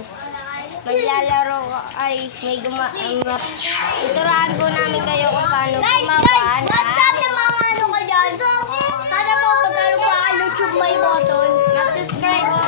guys. Maglalaro ay may iturahan po namin kayo kung paano gumawa. Guys, what's up na mga ano ko dyan? Sana po pagkaroon pa YouTube may button. Mag-subscribe po